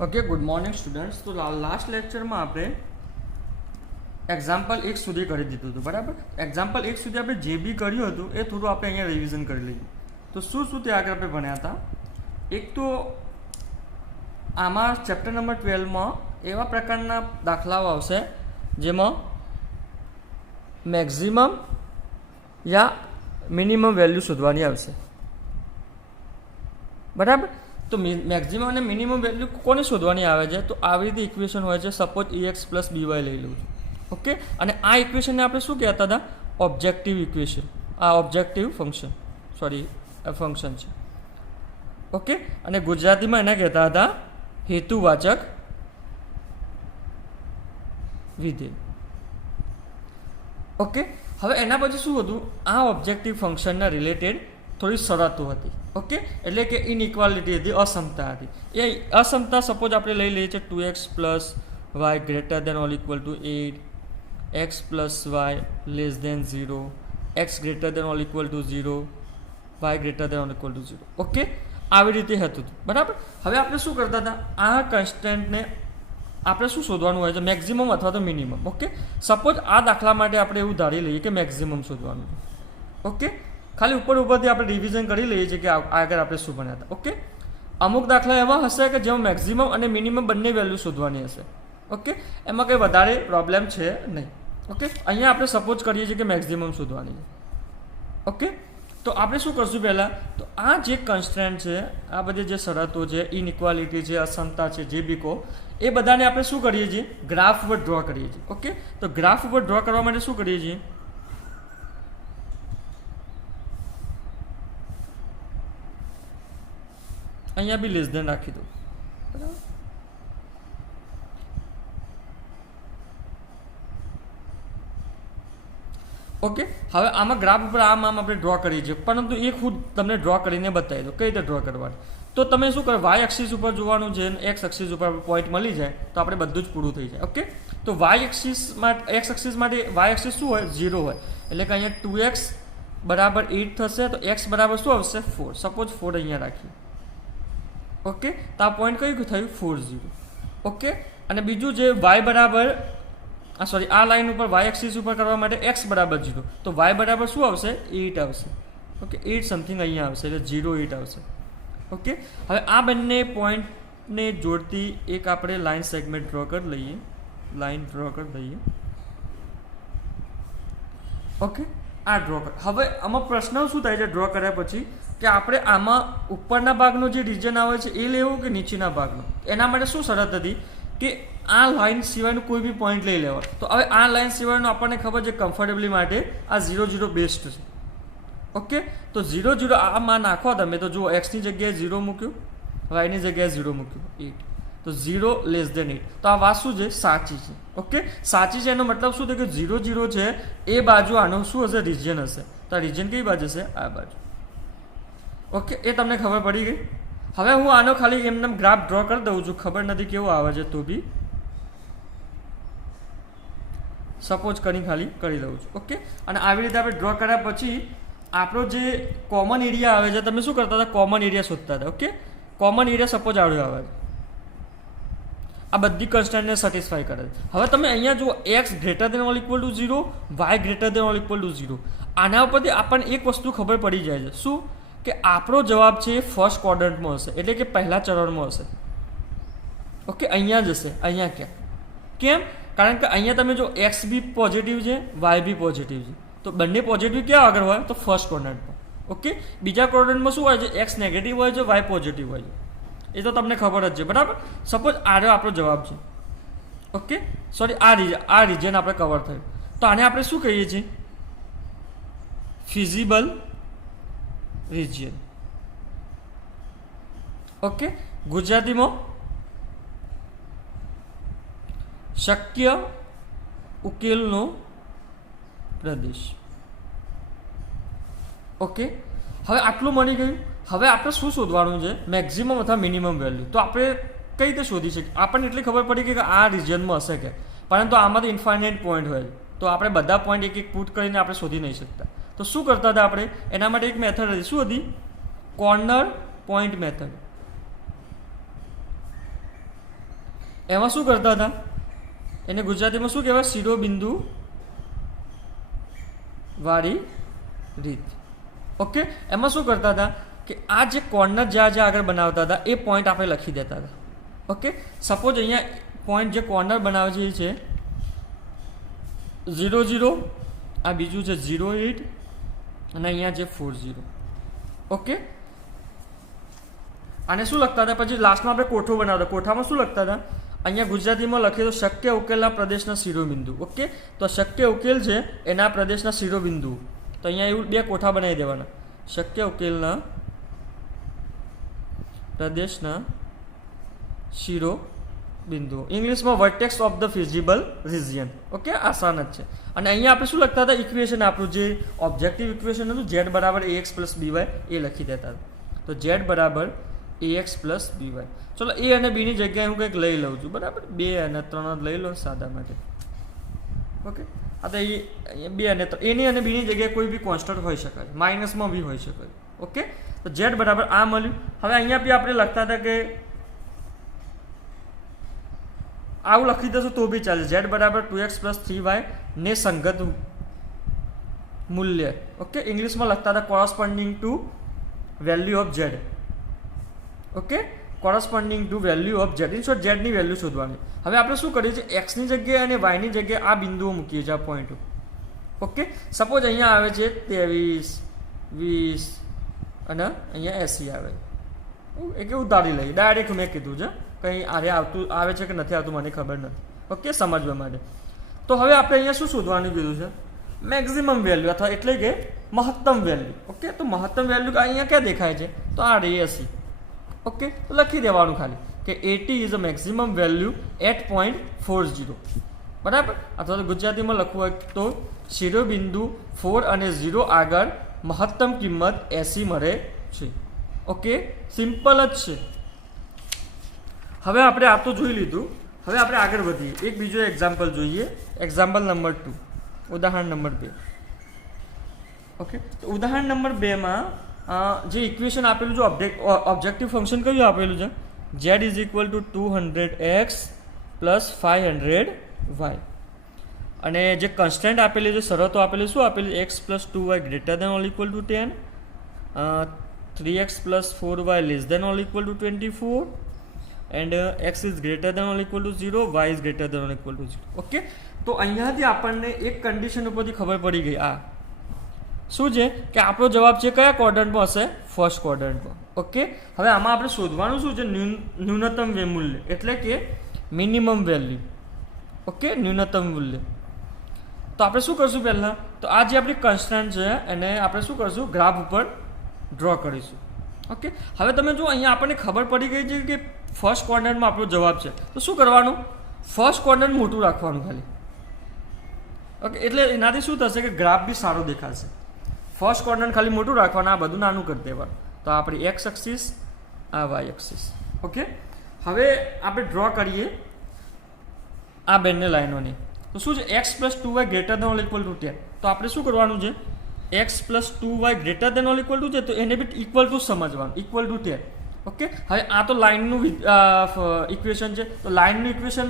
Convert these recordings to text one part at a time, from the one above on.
Okay good morning students. तो last lecture में आपणे एक्जाम्पल 1 सुधी करी दीधुं हतुं बराबर। एक्जाम्पल 1 सुधी आपणे जे बी कर्युं हतुं ए थोडुं आपणे अहींया रिविजन करी लईए। तो शुं शुं ते आगळ आपणे भण्या हता। एक तो आमां चेप्टर नंबर 12 में एवा प्रकारना दाखलाओ आवशे जेमां मैक्सिमम या मिनिमम वेल्यू शोधवानी आवशे बराबर। तो मैक्सिमम और मिनिमम वेल्यू कोने शोधवानी आवे छे तो આવી રીતે इक्वेशन होय छे। सपोज ax + by લઈ લઉં છું ओके। અને આ इक्वेशन ने આપણે શું કહેતા હતા? Objective equation. આ ऑब्जेक्टिव फंक्शन सॉरी फंक्शन છે ओके। અને ગુજરાતીમાં એને કહેતા હતા હેતુવાચક વિધેય ओके। હવે એના પછી શું હતું? આ ऑब्जेक्टिव फंक्शनના રિલેટેડ थोड़ी शरतो हती ओके। एटले के इनइक्वालिटी हती, असमता हती। ए असमता सपोज आपणे लई लईए छे 2x + y greater than or equal to 8, x + y less than 0, x greater than or equal to 0, y greater than or equal to 0 okay. આવી રીતે હતું બરાબર। હવે આપણે શું કરતા હતા? આ કન્સ્ટન્ટને આપણે શું શોધવાનું હોય છે? મેક્સિમમ અથવા તો મિનિમમ ઓકે। સપોઝ આ દાખલા માટે આપણે એવું ધારી લઈએ કે મેક્સિમમ શોધવાનું છે ઓકે। खाली ऊपर ऊपर आप रिविजन कर लीजिए कि आगे आप शू भण्या था ओके। अमुक दाखला एवा हशे कि जेमां मैक्सिमम और मिनिमम बंने वेल्यू शोधवानी हशे ओके। एमां कंई वधारे प्रॉब्लम छे नहीं ओके। अहींया आपणे सपोज करीए छीए कि मैक्सिमम शोधवानी है ओके। तो आपणे शुं करशुं पहेला तो आ जे कन्स्ट्रेंट छे, आ बधी जे शरतो छे, इनइक्वालिटी छे, असमता छे, जे बी को ए बधाने आपणे शुं करीए छीए? ग्राफ पर ड्रॉ करीए छीए ओके। तो ग्राफ पर ड्रॉ करवा माटे शुं करीए छीए? अहींया बी लेस देन राखी दो बराबर। ओके। हवे आमां ग्राफ पर आम आपणे ड्रॉ करीए छीए, परंतु ए खुद तमने ड्रॉ करीने बतावी दो कई रीते ड्रॉ करवानी। तो तमे शुं करो? वाय एक्सिस पर जोवानुं छे, एक्स एक्सिस पर पॉइंट मळी जाए तो आपणे बधुं ज पूरुं थई जाए ओके। तो वाय एक्सिस माटे एक्स एक्सिस माटे वाय एक्सिस शुं होय? 0 होय एटले के अहींया 2x = 8 थशे तो x बराबर शुं आवशे? 4। सपोज 4 अहींया राखीए ओके। तो आ पॉइंट कई थयुं? 4 0 ओके। अने बीजू जे y बराबर सॉरी आ लाइन पर y एक्सिस पर करवा माटे x बराबर 0 तो y बराबर शुं आवशे? 8 आवशे ओके। 8 समथिंग अहींया आवशे એટલે 0 8 आवशे ओके। हवे आ बंने पॉइंट ने जोड़ती एक आपणे लाइन सेगमेंट ड्रॉ कर लईए, लाइन ड्रॉ कर दईए ओके। आ ड्रॉ कर। हवे आमां प्रश्न शुं थाय छे ड्रॉ कर्या पछी कि આપણે આમાં ઉપરના ભાગનો જે રિજન આવે છે એ લેવો કે નીચેના ભાગનો? એના માટે શું શરત હતી કે આ લાઈન સિવાયનું કોઈ બી પોઈન્ટ લઈ લેવા। તો હવે આ લાઈન સિવાયનું આપણને ખબર છે કમ્ફર્ટેબલી માટે આ 0 0 બેસ્ટ છે ઓકે। તો 0 0 આમાં નાખો તમે તો જુઓ એક્સની જગ્યાએ 0 મૂક્યું, વાયની જગ્યાએ 0 મૂક્યું 8 તો 0 લેસ દેન 8। તો આ વાત શું છે? સાચી છે ઓકે। સાચી છે એનો મતલબ શું થાય કે 0 0 છે એ બાજુ આનો શું હશે? રિજન હશે। તો આ રિજન કઈ બાજુ છે? આ બાજુ ओके। ये तमने खबर पड़ी गई। हवे हूँ आनो खाली एमने ग्राफ ड्रॉ कर दऊँ छूँ, खबर नहीं केवो आवे छे तो भी सपोज करी खाली करी लऊँ छूँ ओके। अने आवी रीते आपणे ड्रॉ कर्या पछी आपणो जे कॉमन एरिया आवे छे तमे शुं करता हता? कॉमन एरिया शोधता हता ओके। कॉमन एरिया सपोज आवडो आवे आ बधी कन्स्टन्टने सेटिस्फाई करे छे। हवे तमे अहींया जुओ x greater than or equal to 0, y greater than or equal to 0। आना उपरथी आपणे एक वस्तु खबर पड़ी जाय छे शुं कि आपणो जवाब छे फर्स्ट क्वॉड्रंटमां हशे एटले के पहला चरणमां हशे ओके। अहींया ज हशे, अहींया केम? कारण के अहींया तमे जो एक्स बी पॉजिटिव छे, वाय बी पॉजिटिव छे तो बंने पॉजिटिव क्या आगळ होय? तो फर्स्ट क्वॉड्रंटमां ओके। बीजा क्वॉड्रंटमां शुं होय छे? एक्स नेगेटिव होय छे, वाय पॉजिटिव होय छे। ए तो तमने खबर ज छे बराबर। सपोज आ रह्यो आपणो जवाब छे ओके। सॉरी आ रीजन आपणे कवर थयुं तो आने आपणे शुं कहीए छीए? Feasible region okay. गुजराती में शक्य उकेलनो प्रदेश ओके। हवे आटલું મળી ગયું। હવે આપણે શું શોધવાનું છે? મેક્સિમમ અથવા મિનિમમ વેલ્યુ। તો આપણે કઈ રીતે શોધી શકીએ? આપણને એટલી ખબર પડી કે આ રિજનમાં હશે કે, પરંતુ આમાં તો ઇન્ફાઇનાઇટ પોઈન્ટ હોય તો આપણે બધા પોઈન્ટ એક એક પુટ કરીને આપણે શોધી નહીં શકતા। तो शू करता था આપણે? એના માટે એક મેથડ હતી। શું હતી? કોર્નર પોઈન્ટ મેથડ એમાં શું કરતા હતા, એને ગુજરાતીમાં શું કહેવાય, શિરોબિંદુ વાળી રીત. ઓકે, એમાં શું કરતા હતા કે આ જે કોર્નર જ્યાં જ્યાં આગળ બનાવતા હતા એ પોઈન્ટ આપણે લખી દેતા હતા. ઓકે, સપોઝ અહીંયા પોઈન્ટ જે કોર્નર બનાવે છે એ છે 0 0, આ બીજું છે 0 8 અને અહીંયા છે 4 0. ઓકે, આને શું લખતા હતા, પછી લાસ્ટમાં આપણે કોઠો બનાવતા. કોઠામાં શું લખતા હતા, અહીંયા ગુજરાતીમાં લખીએ તો શક્ય ઉકેલના પ્રદેશના શિરોબિંદુ. ઓકે, તો શક્ય ઉકેલ છે એના પ્રદેશના શિરોબિંદુ. તો અહીંયા એવું 2 કોઠા બનાવી દેવાના, શક્ય ઉકેલના પ્રદેશના શિરોબિંદુ. ઇંગ્લિશમાં vertex of the feasible region. Okay, આસાન જ છે. અને અહીંયા આપણે શું લખતા હતા, ઇક્વેશન આપણું જે ઓબ્જેક્ટિવ ઇક્વેશન હતું z બરાબર ax પ્લસ by એ લખી દેતા હતા. તો z બરાબર ax પ્લસ by. ચલો a અને b ની જગ્યાએ હું કંઈક લઈ લઉં છું, બરાબર, 2 અને 3 લઈ લો સાદા માટે. ઓકે, આ તો એ 2 અને 3, a ની અને b ની જગ્યાએ કોઈ બી કોન્સ્ટન્ટ હોઈ શકે, માઇનસમાં બી હોઈ શકે. ઓકે, તો z બરાબર આ મળ્યું. હવે અહીંયા બી આપણે લખતા હતા કે આવું લખી દઈશું તો બી ચાલે, z બરાબર 2x પ્લસ 3y ને સંગત મૂલ્ય. ઓકે, ઇંગ્લિશમાં લખતા હતા corresponding to value of z. Okay, corresponding to value of z. In short z ની વેલ્યુ શોધવાની. હવે આપણે શું કરીએ છીએ, x ની જગ્યાએ અને y ની જગ્યાએ આ બિંદુઓ મૂકીએ છીએ, આ પોઈન્ટો. ઓકે, સપોઝ અહીંયા આવે છે 23 20 અને અહીંયા 80 આવે. એ કે ઉતારી લઈએ ડાયરેક્ટ, મેં કીધું છે કંઈ આવે છે કે નથી આવતું મને ખબર નથી. ઓકે, સમજવા માટે. તો હવે આપણે અહીંયા શું શોધવાનું કીધું છે, મેક્સિમમ વેલ્યુ અથવા એટલે કે મહત્તમ વેલ્યુ. ઓકે, તો મહત્તમ વેલ્યુ અહીંયા ક્યાં દેખાય છે, તો આ 80. ઓકે, તો લખી દેવાનું ખાલી કે 80 is a maximum value eight point 40. બરાબર, અથવા તો ગુજરાતીમાં લખવું હોય તો શિરોબિંદુ 4 અને 0 આગળ મહત્તમ કિંમત 80 મળે છે. ઓકે, સિમ્પલ જ છે. હવે આપણે આ તો જોઈ લીધું. હવે આપણે આગળ વધીએ, એક બીજો એક્ઝામ્પલ જોઈએ. એક્ઝામ્પલ નંબર 2, ઉદાહરણ નંબર 2. ઓકે, તો ઉદાહરણ નંબર 2માં જે ઇક્વેશન આપેલું છે, ઓબ્જેક્ટિવ ફંક્શન કયું આપેલું છે, z is equal two 200x plus 500y. અને જે કન્સ્ટન્ટ આપેલી છે, શરતો આપેલી શું આપેલી, x plus 2y greater than or equal to 10, 3x plus 4y less than or equal to 24 and x is greater than or equal to 0, y is greater than or equal to 0. Okay, તો અહીંયાથી આપણને એક condition ઉપરથી ખબર પડી ગઈ. આ શું છે કે આપણો જવાબ છે કયા ક્વોડ્રન્ટમાં હશે, ફર્સ્ટ ક્વોડ્રન્ટમાં. ઓકે, હવે આમાં આપણે શોધવાનું શું છે, ન્યૂનતમ મૂલ્ય એટલે કે મિનિમમ વેલ્યુ. ઓકે, ન્યૂનતમ મૂલ્ય. તો આપણે શું કરશું પહેલાં, તો આ જે આપણી કન્સ્ટન્ટ છે એને આપણે શું કરશું, ગ્રાફ ઉપર ડ્રો કરીશું. ઓકે, હવે તમે જો અહીંયા આપણને ખબર પડી ગઈ છે કે ફર્સ્ટ ક્વોડ્રન્ટમાં આપણો જવાબ છે, તો શું કરવાનું, ફર્સ્ટ ક્વોડ્રન્ટ મોટું રાખવાનું ખાલી. ઓકે, એટલે એનાથી શું થશે કે ગ્રાફ બી સારો દેખાશે. ફર્સ્ટ ક્વોડ્રન્ટ ખાલી મોટું રાખવાનું, આ બધું નાનું કરી દેવાનું. તો આપણી એક્સ એક્સિસ, આ વાય એક્સિસ. ઓકે, હવે આપણે ડ્રો કરીએ આ બંને લાઈનોની. તો શું છે, x plus 2y greater than or equal to 10. તો આપણે શું કરવાનું છે, x plus 2y greater than or equal two છે, તો એને બી ઇક્વલ ટુ સમજવાનું, ઇક્વલ ટુ 10. ઓકે, હવે આ તો લાઇનનું ઇક્વેશન છે. તો લાઇનનું ઇક્વેશન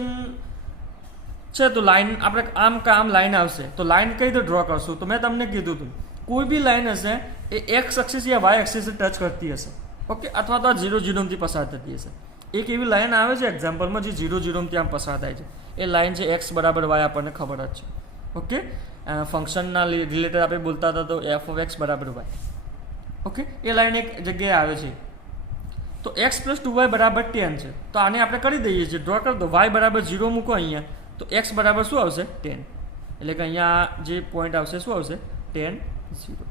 છે, તો લાઇન આપણે આમ લાઇન આવશે, તો લાઇન કઈ રીતે ડ્રો કરશું, તો મેં તમને કીધું હતું કોઈ બી લાઇન હશે એ એક્સ એક્સિસ યા વાય એક્સિસને ટચ કરતી હશે. ઓકે, અથવા તો આ 0 0 પસાર થતી હશે. એક એવી લાઇન આવે છે એક્ઝામ્પલમાં જે 0 0 આમ પસાર થાય છે, એ લાઇન છે એક્સ બરાબર વાય, આપણને ખબર જ છે. ઓકે, ફંક્શનના રિલેટેડ આપણે બોલતા હતા તો એફ ઓફ એક્સ બરાબર વાય. ઓકે, એ લાઇન એક જગ્યાએ આવે છે. તો એક્સ પ્લસ 2y બરાબર 10 છે, તો આને આપણે કરી દઈએ છીએ, ડ્રો કરી દો. વાય બરાબર 0 મૂકો અહીંયા, તો એક્સ બરાબર શું આવશે, 10. એટલે કે અહીંયા જે પોઈન્ટ આવશે શું આવશે, 10 0.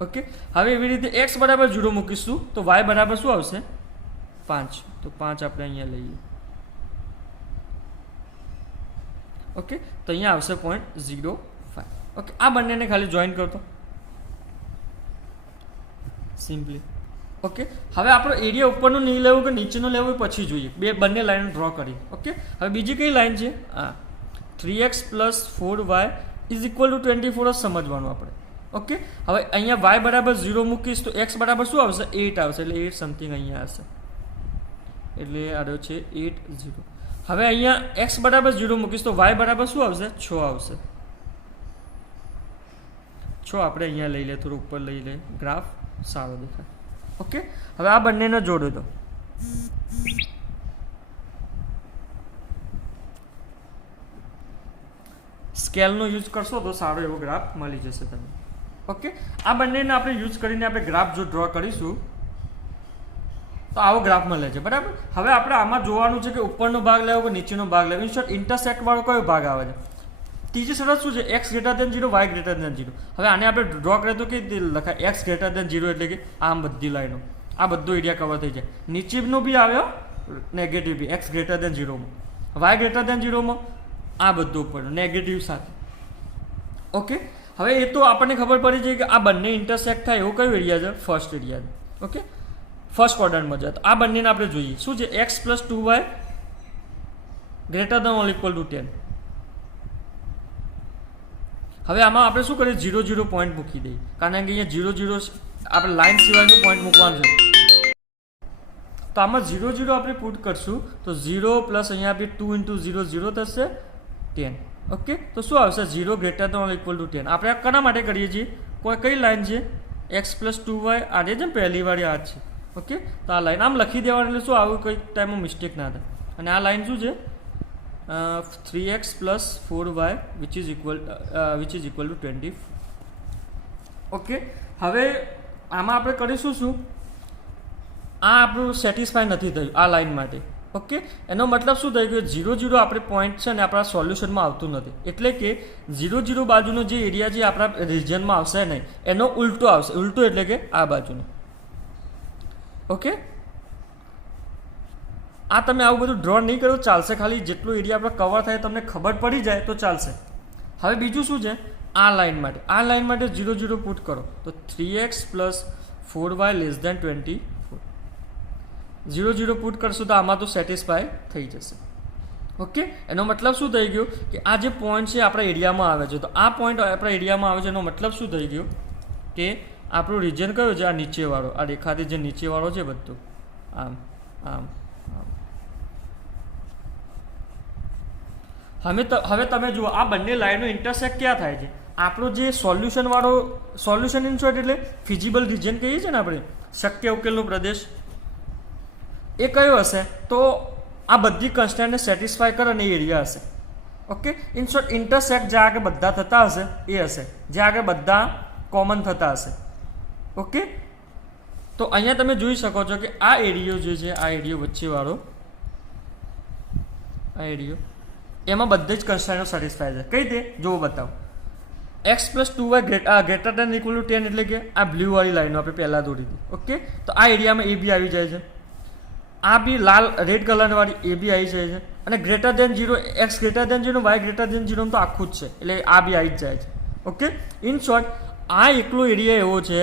ઓકે, હવે એવી રીતે એક્સ બરાબર 0 મૂકીશું તો વાય બરાબર શું આવશે, 5. તો 5 આપણે અહીંયા લઈએ. ઓકે, તો અહીંયા આવશે 0.05. ઓકે, આ બંનેને ખાલી જોઈન કરતો સિમ્પલી. ઓકે, હવે આપણો એરિયા ઉપરનું નહીં લેવું કે નીચેનું લેવું પછી જોઈએ, બંને લાઈન ડ્રો કરી. ઓકે, હવે બીજી કઈ લાઈન છે, આ 3x plus 4y is equal to 24 જ સમજવાનું આપણે. ઓકે, હવે અહીંયા y બરાબર 0 મૂકીશ તો x બરાબર શું આવશે, 8 આવશે. એટલે 8 સમથિંગ અહીંયા હશે, એટલે આવ્યો છે 8 0. હવે અહીંયા x બરાબર 0 મૂકીશ તો y બરાબર શું આવશે? 6 આવશે. 6 આપણે અહીંયા લઈ લે, થોડું ઉપર લઈ લે, ગ્રાફ સારો દેખાય. ઓકે, હવે આ બંનેને જોડો દો. સ્કેલનો યુઝ કરશો તો સારો એવો ગ્રાફ મળી જશે તમને. ઓકે, આ બંનેને આપણે યુઝ કરીને આપણે ગ્રાફ જો ડ્રો કરીશું તો આવો ગ્રાફ મળે છે. બરાબર, હવે આપણે આમાં જોવાનું છે કે ઉપરનો ભાગ લેવો કે નીચેનો ભાગ લેવો. ઇન શોર્ટ ઇન્ટરસેક્ટ વાળો કયો ભાગ આવે છે? ત્રીજી શરત શું છે? x > 0 y > 0. હવે આને આપણે ડ્રો કરીએ તો કેવી રીતે લખાય? x > 0 એટલે કે આમ બધી લાઈનો, આ બધો એરિયા કવર થઈ જાય. નીચેનો બી આવ્યો નેગેટિવ બી x > 0 માં, y > 0 માં આ બધું ઉપર નેગેટિવ સાથે. ઓકે, હવે એ તો આપણને ખબર પડી જાય કે આ બંને ઇન્ટરસેક્ટ થાય એવો કયો એરિયા છે? First area. ઓકે, ફર્સ્ટ ક્વોડ્રન્ટમાં જાય તો આ બંનેને આપણે જોઈએ. શું છે? x + 2y > 10. હવે આમાં આપણે શું કરીએ? 0 0 પોઈન્ટ મૂકી દઈએ, કારણ કે અહીંયા 0 0 આપણે લાઈન સિવાયનું પોઈન્ટ મૂકવાનું છે. તો આમાં 0 0 આપણે પુટ કરશું તો 0 પ્લસ અહીંયા આપણે 2 × 0 0 થશે 10. ઓકે, તો શું આવશે? 0 > 10. આપણે આ કોના માટે કરીએ છીએ? કઈ લાઈન છે? x + 2y આ જે પહેલી વાળી આ છે. ઓકે, તો આ લાઈન આમ લખી દેવાની એટલે શું આવું કંઈ ટાઈમમાં મિસ્ટેક ના થાય. અને આ લાઈન શું છે? 3x + 4y which is equal to 20. Okay, હવે આમાં આપણે કરીશું શું? આ આપણું સેટિસ્ફાય નથી થયું આ લાઈન માટે. ઓકે, એનો મતલબ શું થઈ ગયો? 0 0 આપણે પોઈન્ટ છે ને આપણા સોલ્યુશનમાં આવતું નથી, એટલે કે 0 0 બાજુનો જે એરિયા જે આપણા રિજનમાં આવશે નહીં એનો ઉલટો આવશે. ઉલટો એટલે કે આ બાજુનો. ઓકે, આ તમે આવું બધું ડ્રો નહીં કરો ચાલશે, ખાલી જેટલું એરિયા આપણે કવર થાય તમને ખબર પડી જાય તો ચાલશે. હવે બીજું શું છે? આ લાઈન માટે, આ લાઈન માટે 0 0 પુટ કરો તો 3x + 4y < 24. 0 0 પુટ કરશું તો આમાં તો સેટિસ્ફાય થઈ જશે. ઓકે, એનો મતલબ શું થઈ ગયો કે આ જે પોઈન્ટ છે આપણા એરિયામાં આવે છે, તો આ પોઈન્ટ આપણા એરિયામાં આવે છે. એનો મતલબ શું થઈ ગયો કે આપણું રિજન કયો છે? આ નીચેવાળો, આ રેખાથી જે નીચેવાળો છે બધું આમ આમ આમ. હવે તમે જુઓ આ બંને લાઈનો ઇન્ટરસેક્ટ ક્યાં થાય છે? આપણો જે સોલ્યુશન વાળો, સોલ્યુશન ઇન શોર્ટ એટલે ફિઝિબલ રિજન કહીએ છીએ ને આપણે, શક્ય ઉકેલનો પ્રદેશ, એ કયો હશે? તો આ બધી કન્સ્ટન્ટને સેટિસ્ફાય કરે ને એ એરિયા હશે. ઓકે, ઇન શોર્ટ ઇન્ટરસેક્ટ જ્યાં આગળ બધા થતા હશે એ હશે, જ્યાં આગળ બધા કોમન થતા હશે. ઓકે, તો અહીંયા તમે જોઈ શકો છો કે આ એરિયો જે છે, આ એરિયો વચ્ચેવાળો, આ એરિયો, એમાં બધે જ કન્સ્ટન્ટો સેટિસ્ફાય છે. કઈ રીતે? જો બતાવો. x + 2y > 10 એટલે કે આ બ્લુ વાળી લાઈનો આપણે પહેલાં દોરી હતી. ઓકે, તો આ એરિયામાં એ બી આવી જાય છે, આ બી લાલ રેડ કલર વાળી એ બી આવી જાય છે, અને > 0 x > 0 y > 0 તો આખું જ છે, એટલે આ બી આવી જ જાય છે. ઓકે, ઇન શોર્ટ આ એકલો એરિયા એવો છે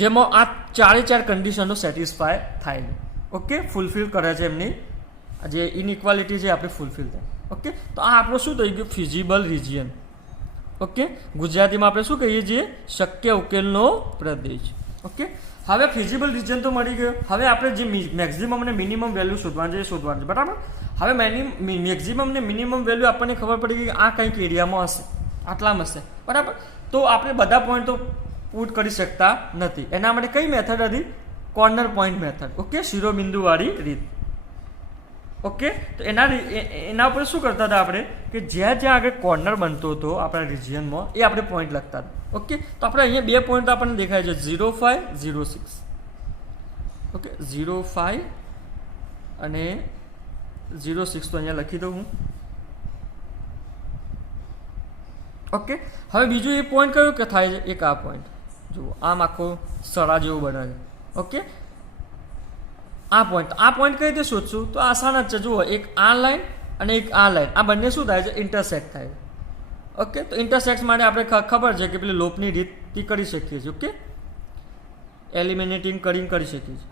જેમાં આ ચારે ચાર કન્ડિશનો સેટિસ્ફાય થાય છે. ઓકે, ફૂલફિલ કરે છે, એમની જે ઇનઇક્વાલિટી છે આપણે ફૂલફિલ થાય. ઓકે, તો આ આપણો શું થઈ ગયું? Feasible region. ઓકે, ગુજરાતીમાં આપણે શું કહીએ છીએ? શક્ય ઉકેલનો પ્રદેશ. ઓકે, હવે ફિઝિબલ રિજન તો મળી ગયો. હવે આપણે જે મેક્સિમમ અને મિનિમમ વેલ્યુ શોધવાનું છે એ શોધવાનું છે. બરાબર, હવે મેક્સિમમ ને મિનિમમ વેલ્યુ આપણને ખબર પડી ગઈ કે આ કંઈક એરિયામાં હશે, આટલામાં હશે. બરાબર, તો આપણે બધા પોઈન્ટ તો પુટ કરી શકતા નથી. એના માટે કઈ મેથડ હતી? Corner point method. ઓકે, શિરોબિંદુ વાળી રીત. ઓકે, તો એના ઉપર શું કરતા હતા આપણે કે જ્યાં જ્યાં આગળ કોર્નર બનતો હતો આપણા રિજિયનમાં એ આપણે પોઈન્ટ લખતા હતા. ઓકે, તો આપણે અહીંયા બે પોઈન્ટ આપણને દેખાય છે, 0 5 0 6. ઓકે, 0 5 અને 0 6 તો અહીંયા લખી દઉં હું. ઓકે, હવે બીજું એ પોઈન્ટ કયો કે થાય છે? એક આ પોઈન્ટ જુઓ, આમ આખો સળા જેવું બને છે. ઓકે, આ પોઈન્ટ કઈ રીતે શોધશું? તો આસાન જ છે. જુઓ, એક આ લાઈન અને એક આ લાઈન, આ બંને શું થાય છે? ઇન્ટરસેક્ટ થાય છે. ઓકે, તો ઇન્ટરસેક્ટ માટે આપણે ખબર છે કે પેલી લોપની રીતથી કરી શકીએ છીએ. ઓકે, એલિમિનેટિંગ કરીને કરી શકીએ છીએ.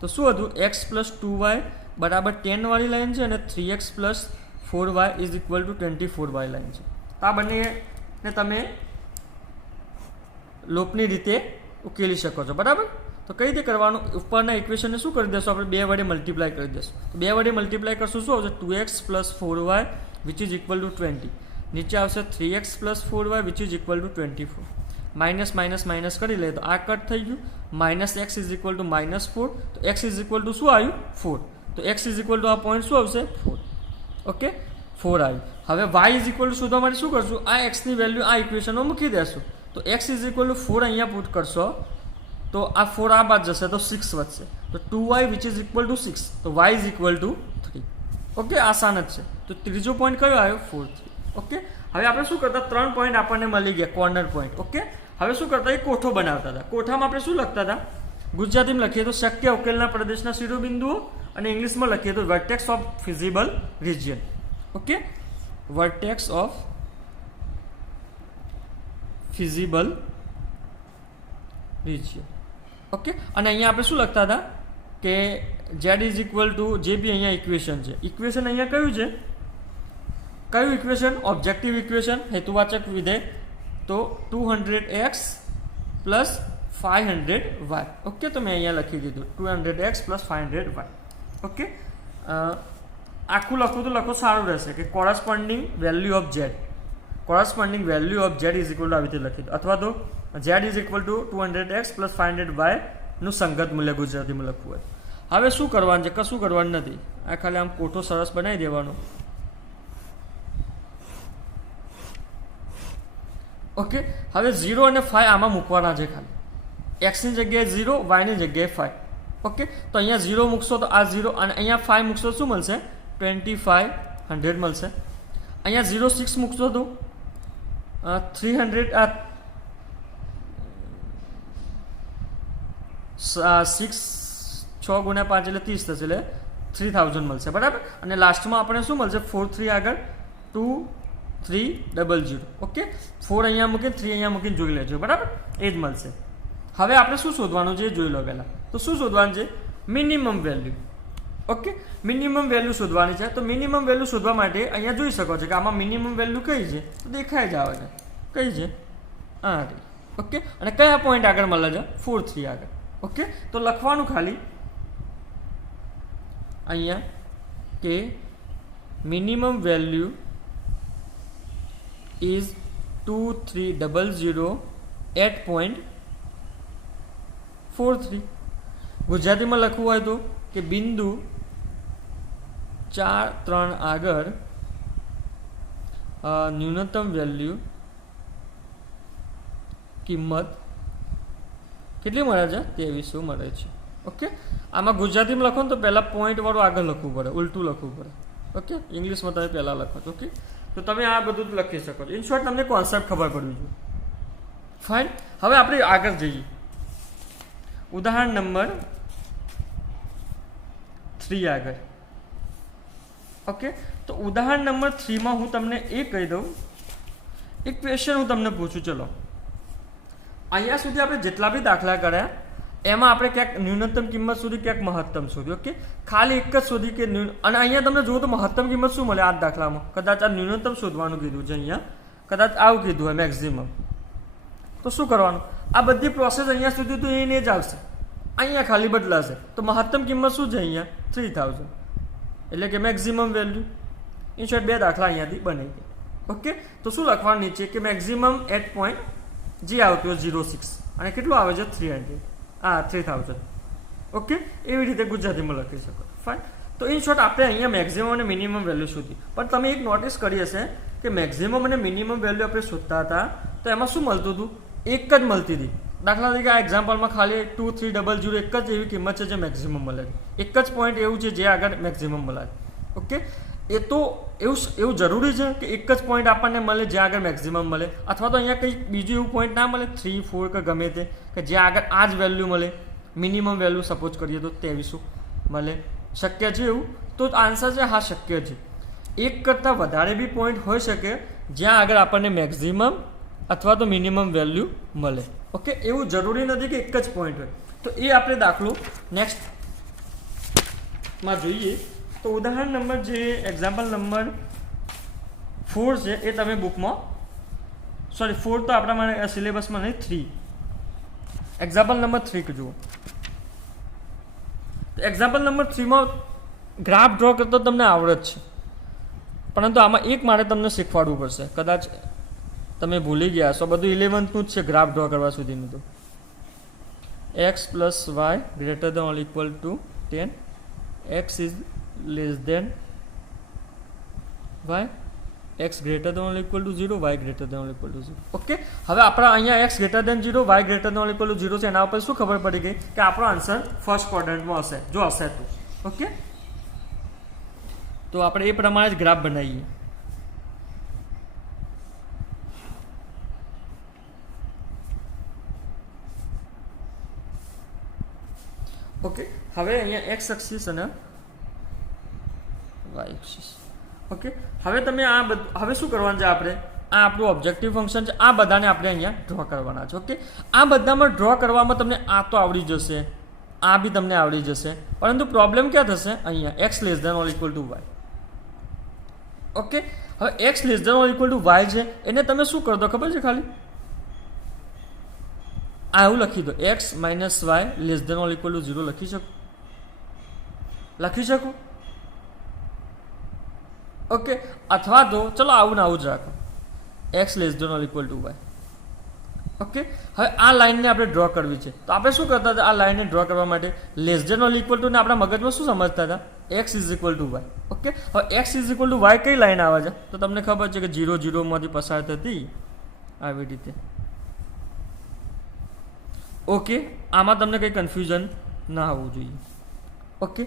તો શું હતું? x + 2y = 10 વાળી લાઈન છે અને 3x + 4y = 24 વાળી લાઈન છે. તો આ બંનેને તમે લોપની રીતે ઉકેલી શકો છો. બરાબર, તો કઈ રીતે કરવાનું, ઉપરના ઇક્વેશનને શું કરી દેશું આપણે 2 વડે મલ્ટીપ્લાય કરી દેશું. તો 2 વડે મલ્ટીપ્લાય કરશું શું આવશે 2x + 4y which is equal two 20. નીચે આવશે 3x + 4y which is equal to 24. Minus minus minus કરી લે તો આ કટ થઈ ગયું. -x is equal two -4. તો x ઇઝ ઇક્વલ ટુ શું આવ્યું 4. તો x ઇઝ ઇક્વલ ટુ આ પોઈન્ટ શું આવશે 4. ઓકે 4 આવ્યું. હવે y ઇઝ ઇક્વલ ટુ શોધવા માટે શું કરશું, આ x ની વેલ્યુ આ ઇક્વેશનમાં મૂકી દેશું. તો x ઇઝ ઇક્વલ ટુ 4 અહીંયા પુટ કરશો તો આ 4 આ બાદ જશે તો 6 વધશે. તો 2y which is equal two 6. તો y is equal to 3. Okay આસાન જ છે. તો ત્રીજો પોઈન્ટ કયો આવ્યો 4 3. ઓકે હવે આપણે શું કરતા 3 પોઈન્ટ આપણને મળી ગયા કોર્નર પોઈન્ટ. ઓકે હવે શું કરતા એ કોઠો બનાવતા હતા. કોઠામાં આપણે શું લખતા હતા, ગુજરાતીમાં લખીએ તો શક્ય ઉકેલના પ્રદેશના શિરોબિંદુઓ અને ઇંગ્લિશમાં લખીએ તો vertex of feasible region. Okay vertex of feasible region. Okay અને અહીંયા આપણે શું લખતા હતા કે z ઇઝ ઇક્વલ ટુ જે બી અહીંયા ઇક્વેશન છે, ઇક્વેશન અહીંયા કયું છે, કયું ઇક્વેશન ઓબ્જેક્ટિવ ઇક્વેશન હેતુવાચક વિધેય. તો 200x + 500y. ઓકે તો મેં અહીંયા લખી દીધું 200x + 500y. ઓકે આખું લખું તો લખો સારું રહેશે કે corresponding value of z, corresponding value of z is equal two આવી રીતે લખી દો, અથવા તો z is equal two 200x + 500y નું સંગત મૂલ્ય ગુજરાતીમાં લખવું હોય. હવે શું કરવાનું છે, કશું કરવાનું નથી, આ ખાલી આમ કોઠો સરસ બનાવી દેવાનો. ઓકે હવે 0 અને 5 આમાં મૂકવાના છે, ખાલી x ની જગ્યાએ 0, y ની જગ્યાએ 5. ઓકે તો અહીંયા 0 મૂકશો તો આ 0 અને અહીંયા 5 મૂકશો શું મળશે 2500 મળશે. અહીંયા 0 6 મૂકશો તો 300 6 6 ગુણ્યા 5 એટલે 30 થશે, એટલે 3000 મળશે બરાબર. અને લાસ્ટમાં આપણે શું મળશે 4 3 આગળ 2300. ઓકે 4 અહીંયા મૂકીને 3 અહીંયા મૂકીને જોઈ લેજો બરાબર, એ જ મળશે. હવે આપણે શું શોધવાનું છે જોઈ લો પહેલાં. તો શું શોધવાનું છે minimum value. Okay minimum value શોધવાની છે. તો મિનિમમ વેલ્યુ શોધવા માટે અહીંયા જોઈ શકો છો કે આમાં મિનિમમ વેલ્યુ કઈ છે, તો દેખાઈ જ આવે છે કઈ છે આ. ઓકે અને કયા પોઈન્ટ આગળ મળે છે 4 3 આગળ. ઓકે તો લખવાનું ખાલી અહીંયા કે minimum value is 2300 eight point 4 3. ગુજરાતીમાં લખવું હોય તો કે બિંદુ 4 3 આગળ ન્યૂનતમ વેલ્યુ કિંમત કેટલી મળે છે 2300 મળે છે. ઓકે આમાં ગુજરાતીમાં લખો ને તો પહેલાં પોઈન્ટ વાળું આગળ લખવું પડે, ઉલટું લખવું પડે. ઓકે ઇંગ્લિશમાં તમે પહેલાં લખો છો. ઓકે તો તમે આ બધું લખી શકો છો. ઇન શોર્ટ તમને કોન્સેપ્ટ ખબર પડવી જોઈએ. ફાઇન હવે આપણે આગળ જઈએ. ઉદાહરણ નંબર 3 આગળ. ઓકે તો ઉદાહરણ નંબર 3 માં હું તમને એ કહી દઉં, એક ક્વેશ્ચન હું તમને પૂછું. ચલો અહીંયા સુધી આપણે જેટલા બી દાખલા કર્યા એમાં આપણે ક્યાંક ન્યૂનતમ કિંમત સુધી ક્યાંક મહત્તમ સુધી. ઓકે ખાલી એક જ શોધી કે અને અહીંયા તમને જુઓ તો મહત્તમ કિંમત શું મળે આ દાખલામાં, કદાચ આ ન્યૂનતમ શોધવાનું કીધું છે, અહીંયા કદાચ આવું કીધું હોય મેક્સિમમ. તો શું કરવાનું, આ બધી પ્રોસેસ અહીંયા સુધી તો એને જ આવશે, અહીંયા ખાલી બદલાશે. તો મહત્તમ કિંમત શું છે અહીંયા 3000, એટલે કે મેક્સિમમ વેલ્યુ. ઇન શોર્ટ 2 દાખલા અહીંયાથી બની ગયા. ઓકે તો શું લખવાનું નીચે કે મેક્સિમમ એટ પોઈન્ટ જે આવતું હોય 06 અને કેટલું આવે છે 3000. ઓકે એવી રીતે ગુજરાતીમાં લખી શકો. ફાઇન તો ઇન શોર્ટ આપણે અહીંયા મેક્સિમમ અને મિનિમમ વેલ્યુ શોધી. પણ તમે એક નોટિસ કરી હશે કે મેક્સિમમ અને મિનિમમ વેલ્યુ આપણે શોધતા હતા તો એમાં શું મળતું હતું, એક જ મળતી હતી. દાખલા તરીકે આ એક્ઝામ્પલમાં ખાલી 2300 એક જ એવી કિંમત છે જે મેક્સિમમ મળે છે, એક જ પોઈન્ટ એવું છે જે આગળ મેક્સિમમ મળે છે. ઓકે એ તો એવું જરૂરી છે કે એક જ પોઈન્ટ આપણને મળે જ્યાં આગળ મેક્સિમમ મળે, અથવા તો અહીંયા કંઈક બીજું એવું પોઈન્ટ ના મળે 3 4 કે ગમે તે કે જ્યાં આગળ આ જ વેલ્યુ મળે, મિનિમમ વેલ્યુ સપોઝ કરીએ તો 2300 મળે. શક્ય છે એવું? તો આન્સર છે હા શક્ય છે. એક કરતાં વધારે બી પોઈન્ટ હોઈ શકે જ્યાં આગળ આપણને મેક્સિમમ અથવા તો મિનિમમ વેલ્યુ મળે. ઓકે એવું જરૂરી નથી કે એક જ પોઈન્ટ હોય. તો એ આપણે દાખલો નેક્સ્ટમાં જોઈએ. તો ઉદાહરણ નંબર જે એક્ઝામ્પલ નંબર 4 છે એ તમે બુકમાં, સોરી 4 તો આપણા માટે સિલેબસમાં નહીં, 3 એક્ઝામ્પલ નંબર 3 જુઓ. તો એક્ઝામ્પલ નંબર 3માં ગ્રાફ ડ્રો કરતો તમને આવડે જ છે, પરંતુ આમાં એક મારે તમને શીખવાડવું પડશે. કદાચ તમે ભૂલી ગયા છો, બધું 11th જ છે ગ્રાફ ડ્રો કરવા સુધીનું. તો x plus Y greater than or equal to 10, x is less than Y, x greater than or equal to 0, y greater than or equal to 0. Okay, હવે આપણા અહીંયા x greater than 0, y greater than or equal to 0 છે. એના ઉપર શું ખબર પડી ગઈ કે આપણો આન્સર ફર્સ્ટ ક્વોડ્રન્ટમાં હશે, જો હશે તો. ઓકે, તો આપણે એ પ્રમાણે જ ગ્રાફ બનાવીએ. ઓકે, હવે અહીંયા એક્સ એક્સિસ અને વાય એક્સિસ. ઓકે, હવે તમે હવે શું કરવાનું છે, આપણે આ આપણું ઓબ્જેક્ટિવ ફંક્શન છે, આ બધાને આપણે અહીંયા ડ્રો કરવાના છે. ઓકે, આ બધામાં ડ્રો કરવામાં તમને આ તો આવડી જશે, આ બી તમને આવડી જશે, પરંતુ પ્રોબ્લેમ ક્યાં થશે અહીંયા X less than or equal to Y. Okay, હવે X less than or equal to Y છે, એને તમે શું કરો દો ખબર છે, ખાલી આ એવું લખી દો, X minus Y less than or equal to 0 લખી શકો. ઓકે, અથવા તો ચલો આવું ને આવું જ રાખો, x less than or equal to Y. Okay, હવે આ લાઈનને આપણે ડ્રો કરવી છે, તો આપણે શું કરતા હતા, આ લાઈનને ડ્રો કરવા માટે less than or equal to ને આપણા મગજમાં શું સમજતા હતા, X is equal to Y. Okay, હવે x is equal to Y કઈ લાઈન આવે છે, તો તમને ખબર છે કે 0 0 માંથી પસાર થતી આવી રીતે. ઓકે, આમાં તમને કંઈ કન્ફ્યુઝન ના આવવું જોઈએ. ઓકે,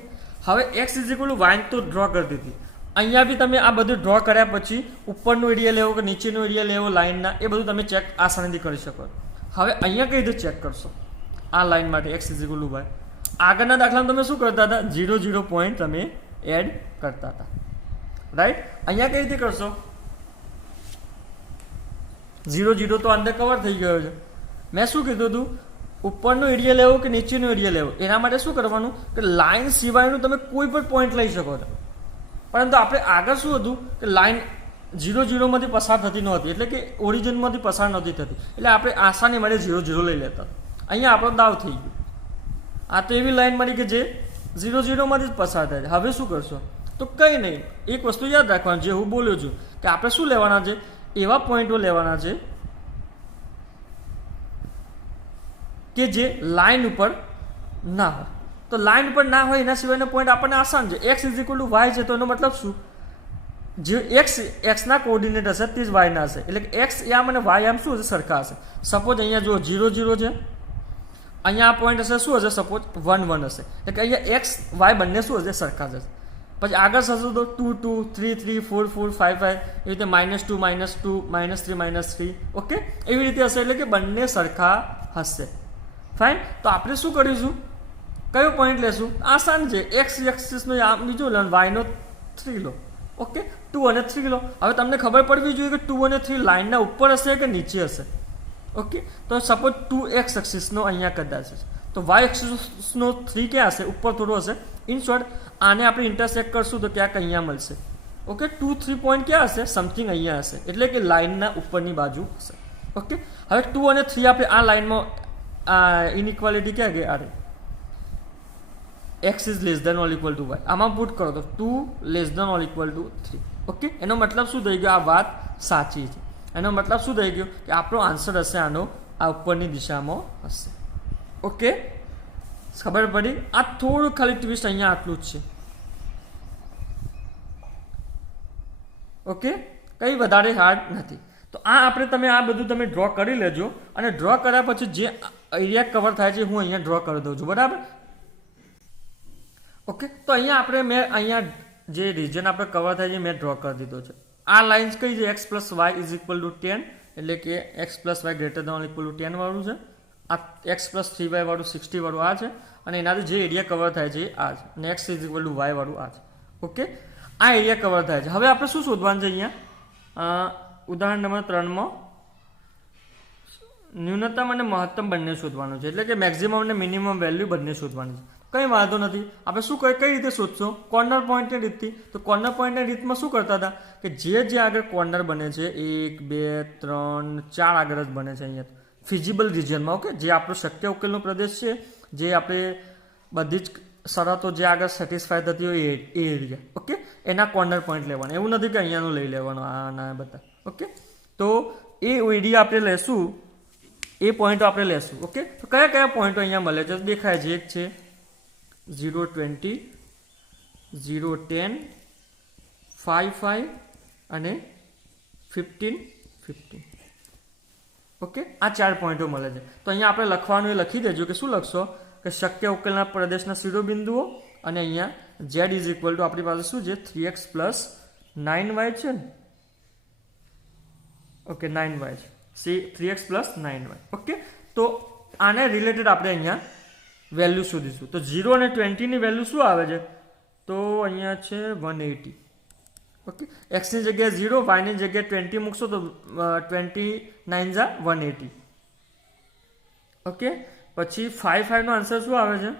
હવે x is equal to y તો ડ્રો કરી દીધી. અહીંયા બી તમે આ બધું ડ્રો કર્યા પછી ઉપરનો એરિયા લેવો કે નીચેનો એરિયા લેવો લાઇનના, એ બધું તમે ચેક આસાનીથી કરી શકો. હવે અહીંયા કઈ રીતે ચેક કરશો આ લાઇન માટે x is equal to y? આગળના દાખલામાં તમે શું કરતા હતા, 0 0 પોઈન્ટ તમે એડ કરતા હતા, રાઈટ. અહીંયા કઈ રીતે કરશો, 0 0 તો અંદર કવર થઈ ગયો છે. મેં શું કીધું હતું, ઉપરનો એરિયા લેવો કે નીચેનો એરિયા લેવો, એના માટે શું કરવાનું કે લાઇન સિવાયનું તમે કોઈ પણ પોઈન્ટ લઈ શકો છો. પરંતુ આપણે આગળ શું હતું કે લાઇન 0 0 માંથી પસાર થતી નહોતી, એટલે કે ઓરિજિનમાંથી પસાર નહોતી થતી, એટલે આપણે આસાની માટે 0 0 લઈ લેતા. અહીંયા આપણો દાવ થઈ ગયો. આ તો એવી લાઇન મળી કે જે 0 0 માંથી જ પસાર થાય છે. હવે શું કરશો, તો કંઈ નહીં, એક વસ્તુ યાદ રાખવાની, જે હું બોલ્યો છું કે આપણે શું લેવાના છે, એવા પોઈન્ટો લેવાના છે કે જે લાઇન ઉપર ના હોય. તો લાઇન ઉપર ના હોય એના સિવાયનો પોઈન્ટ આપણને આસાન છે. X is equal to Y છે, તો એનો મતલબ શું, જે એક્સના કોઓર્ડિનેટ હશે તે જ વાયના હશે, એટલે કે એક્સ આમ અને વાય આમ શું હશે, સરખા હશે. સપોઝ અહીંયા જો 0 0 છે, અહીંયા આ પોઈન્ટ હશે શું હશે, સપોઝ 1 1 હશે, એટલે કે અહીંયા એક્સ વાય બંને શું હશે, સરખા જ હશે. પછી આગળ થશે તો 2 2 3 3 4 4 5 5 એવી રીતે -2 -2 -3 -3. ઓકે, એવી રીતે હશે, એટલે કે બંને સરખા હશે. ફાઇન. તો આપણે શું કરીશું, કયો પોઈન્ટ લેશું, આસાન છે, એક્સ એક્સિસનો બીજો લો, વાયનો 3 લો. ઓકે, 2 અને 3 લો. હવે તમને ખબર પડવી જોઈએ કે 2 અને 3 લાઇનના ઉપર હશે કે નીચે હશે. ઓકે, તો સપોઝ 2 એક્સ એક્સિસનો અહીંયા કદાચ છે, તો વાય એક્સિસનો 3 ક્યાં હશે, ઉપર થોડો હશે. ઇન શોર્ટ, આને આપણે ઇન્ટરસેક્ટ કરશું તો ક્યાંક અહીંયા મળશે. ઓકે, 2 3 પોઈન્ટ ક્યાં હશે, સમથિંગ અહીંયા હશે, એટલે કે લાઇનના ઉપરની બાજુ હશે. ઓકે, હવે 2 અને 3 આપણે આ લાઇનમાં ઇનઇક્વાલિટી ક્યાં ગઈ, આ x is less than or equal to y, આમાં પુટ કરો તો 2 less than or equal to 3. Okay, એનો મતલબ શું થઈ ગયો, આ વાત સાચી છે. એનો મતલબ શું થઈ ગયો કે આપણો આન્સર હશે આનો આ ઉપરની દિશામાં હશે. ઓકે, ખબર પડી. આ થોડું ખાલી ટ્વિસ્ટ અહીંયા આટલું જ છે. ઓકે, કંઈ વધારે હાર્ડ નથી. તો આ આપણે તમે આ બધું તમે ડ્રો કરી લેજો, અને ડ્રો કર્યા પછી જે એરિયા કવર થાય છે હું અહીંયા ડ્રો કરી દઉં છું, બરાબર. ઓકે, તો અહીંયા મેં અહીંયા જે રિજન આપણે કવર થાય છે મેં ડ્રો કરી દીધો છે. આ લાઇન્સ કઈ છે, x plus y is equal to 10, એટલે કે x plus Y greater than or equal to 10 વાળું છે. આ એક્સ પ્લસ 3y વાળું 60 વાળું આ છે, અને એનાથી જે એરિયા કવર થાય છે આ છે, અને x is equal to y વાળું આ છે. ઓકે, આ એરિયા કવર થાય છે. હવે આપણે શું શોધવાનું છે અહીંયા, ઉદાહરણ નંબર 3માં ન્યૂનતમ અને મહત્તમ બંને શોધવાનું છે, એટલે કે મેક્સિમમ અને મિનિમમ વેલ્યુ બંને શોધવાની છે. કંઈ વાંધો નથી. આપણે શું કઈ રીતે શોધશો, કોર્નર પોઈન્ટની રીતથી. તો કોર્નર પોઈન્ટની રીતમાં શું કરતા હતા કે જે આગળ કોર્નર બને છે 1 2 3 4 આગળ જ બને છે અહીંયા ફિઝિબલ રિજનમાં. ઓકે, જે આપણો શક્ય ઉકેલનો પ્રદેશ છે, જે આપણે બધી જ શરતો જે આગળ સેટિસ્ફાય થતી હોય એ એરિયા. ઓકે, એના કોર્નર પોઈન્ટ લેવાના, એવું નથી કે અહીંયાનું લઈ લેવાનું આના બધા. ઓકે, તો એ એરિયા આપણે લેશું, એ પોઈન્ટો આપણે લેશું. ઓકે, તો કયા કયા પોઈન્ટો અહીંયા મળે છે દેખાય છે. એક છે 0, 20, 0, 10, 5, 5 અને 15, 15. ઓકે, આ 4 પોઈન્ટો મળે છે. તો અહીંયા આપણે લખવાનું એ લખી દેજો કે શું લખશો કે શક્ય ઉકેલના પ્રદેશના શિરોબિંદુઓ અને અહીંયા z ઇઝ ઇક્વલ ટુ આપણી પાસે શું છે 3x પ્લસ 9y છે ને. ઓકે, 9y છે, 3x પ્લસ 9y. ઓકે, તો આને રિલેટેડ આપણે અહીંયા વેલ્યુ શોધીશું. તો 0 અને 20 ની વેલ્યુ શું આવે છે? તો અહીંયા છે 180. ઓકે, x ની જગ્યાએ 0, y ની જગ્યાએ 20 મૂકશો તો 29 જા 180. ઓકે, પછી 5, 5 નો આન્સર શું આવે છે?